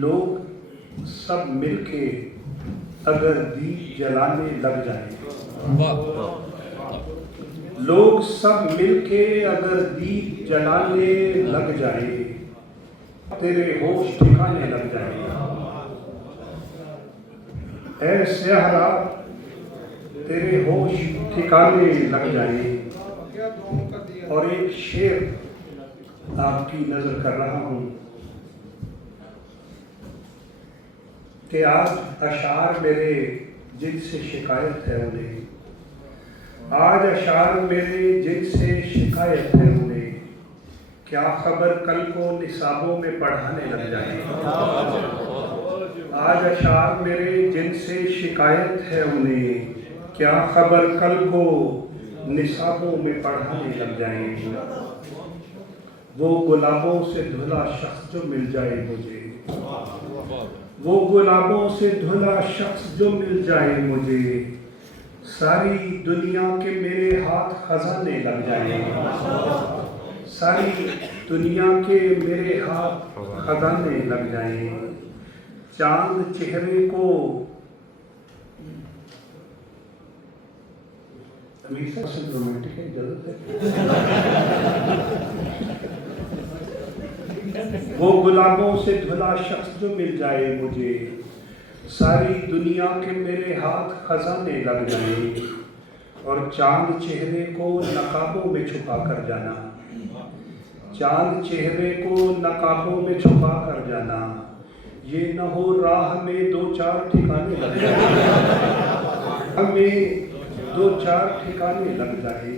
लोग सब मिलके अगर दीप जलाने लग जाएं, लोग सब मिलके अगर दीप जलाने लग जाएं, तेरे होश ठिकाने लग जाएं। ऐ सेहरा तेरे होश ठिकाने लग जाएं। और एक शेर आपकी नजर कर रहा हूं कि आज अशार मेरे जिनसे शिकायत है उन्हें, आज अशार मेरे जिनसे शिकायत है उन्हें, क्या खबर कल को निसाबों में पढ़ाने लग जाएं। आज अशार मेरे जिनसे शिकायत है उन्हें, क्या खबर कल को निसाबों में पढ़ाने लग जाएं। वो गुलाबों से धुला शख्स जो मिल जाए मुझे, वो गुलाबों से धुला शख्स जो मिल जाए मुझे, सारी दुनिया के मेरे हाथ खजाने लग जाएं। सारी दुनिया के मेरे हाथ खजाने लग जाएं। चांद चेहरे को रोमांटिक है, जरूरत है। वो गुलाबों से धुला शख्स जो मिल जाए मुझे, सारी दुनिया के मेरे हाथ खजाने लग जाए। और चांद चेहरे को नकाबों में छुपा कर जाना, चांद चेहरे को नकाबों में छुपा कर जाना, ये न हो राह में दो चार ठिकाने लग जाए, हमें दो चार ठिकाने लग जाए।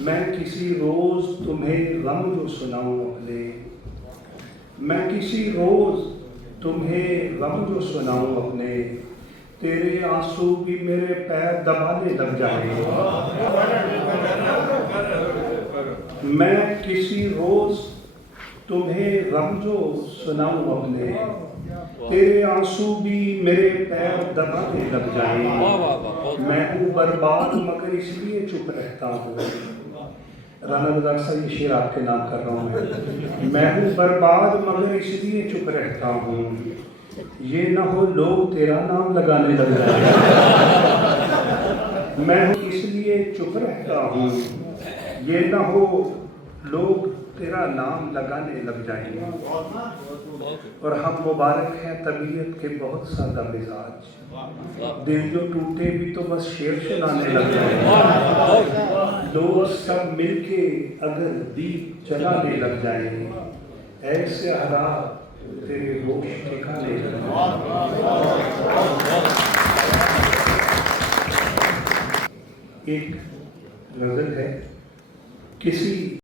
मैं किसी रोज तुम्हें गम जो सुनाऊं अपने, मैं किसी रोज तुम्हें गम जो सुनाऊं अपने, तेरे आंसू भी मेरे पैर दबाने लग जाए। मैं किसी रोज तुम्हें गम जो सुनाऊं अपने, तेरे आंसू भी मेरे पैर दबाने लग जाएं। मैं हूँ बर्बाद मगर इसलिए चुप रहता हूँ। राना रज़ाक साहब, ये शेर आपके नाम कर रहा हूँ मैं हूँ बर्बाद मगर इसलिए चुप रहता हूँ, ये न हो लोग तेरा नाम लगाने लग जाए। मैं हूँ इसलिए चुप रहता हूँ, ये न हो लोग तेरा नाम लगाने लग जाएंगे। और हम मुबारक हैं तबीयत के बहुत सादा मिजाज, दिल जो टूटे भी तो बस शेर सुनाने लग जाएंगे। लोग सब मिलके अगर दीप जलाने लग जाएंगे, ऐसे हालात तेरे होश ठिकाने लग जाएंगे। एक गजल है, किसी